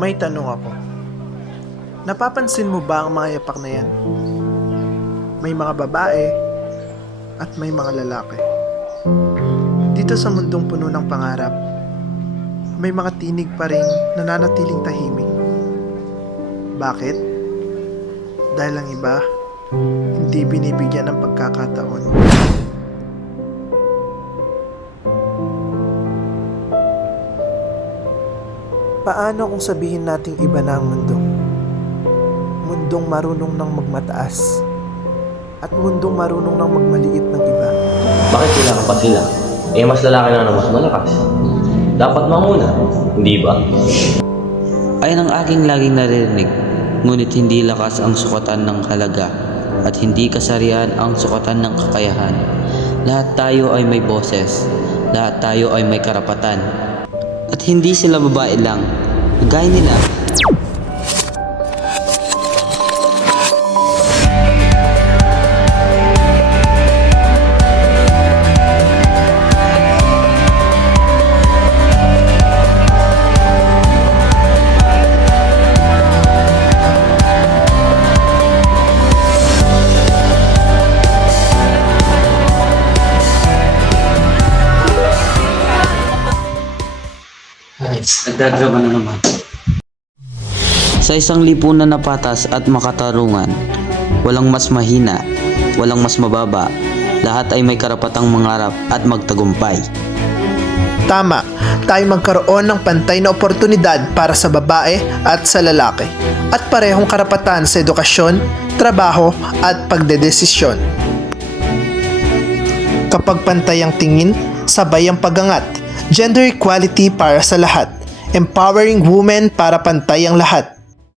May tanong ako. Napapansin mo ba ang mga yapak na yan? May mga babae at may mga lalaki. Dito sa mundong puno ng pangarap, may mga tinig pa ring nananatiling tahimik. Bakit? Dahil ang iba, hindi binibigyan ng pagkakataon. Paano kung sabihin nating iba na ang mundo? Mundong marunong ng magmataas at mundong marunong ng magmaliit ng iba. Bakit sila pa sila? Eh mas lalaki na mas malakas. Dapat mamuna, hindi ba? Ayon ang aking laging naririnig, ngunit hindi lakas ang sukatan ng halaga at hindi kasarian ang sukatan ng kakayahan. Lahat tayo ay may boses, lahat tayo ay may karapatan. At hindi sila babae lang, gaya nila. Nagdadrama na naman. Sa isang lipunan na patas at makatarungan, walang mas mahina, walang mas mababa, lahat ay may karapatang mangarap at magtagumpay. Tama, tayo magkaroon ng pantay na oportunidad para sa babae at sa lalaki at parehong karapatan sa edukasyon, trabaho at pagdedesisyon. Kapag pantay ang tingin, sabay ang pagangat, gender equality para sa lahat, empowering women para pantay ang lahat.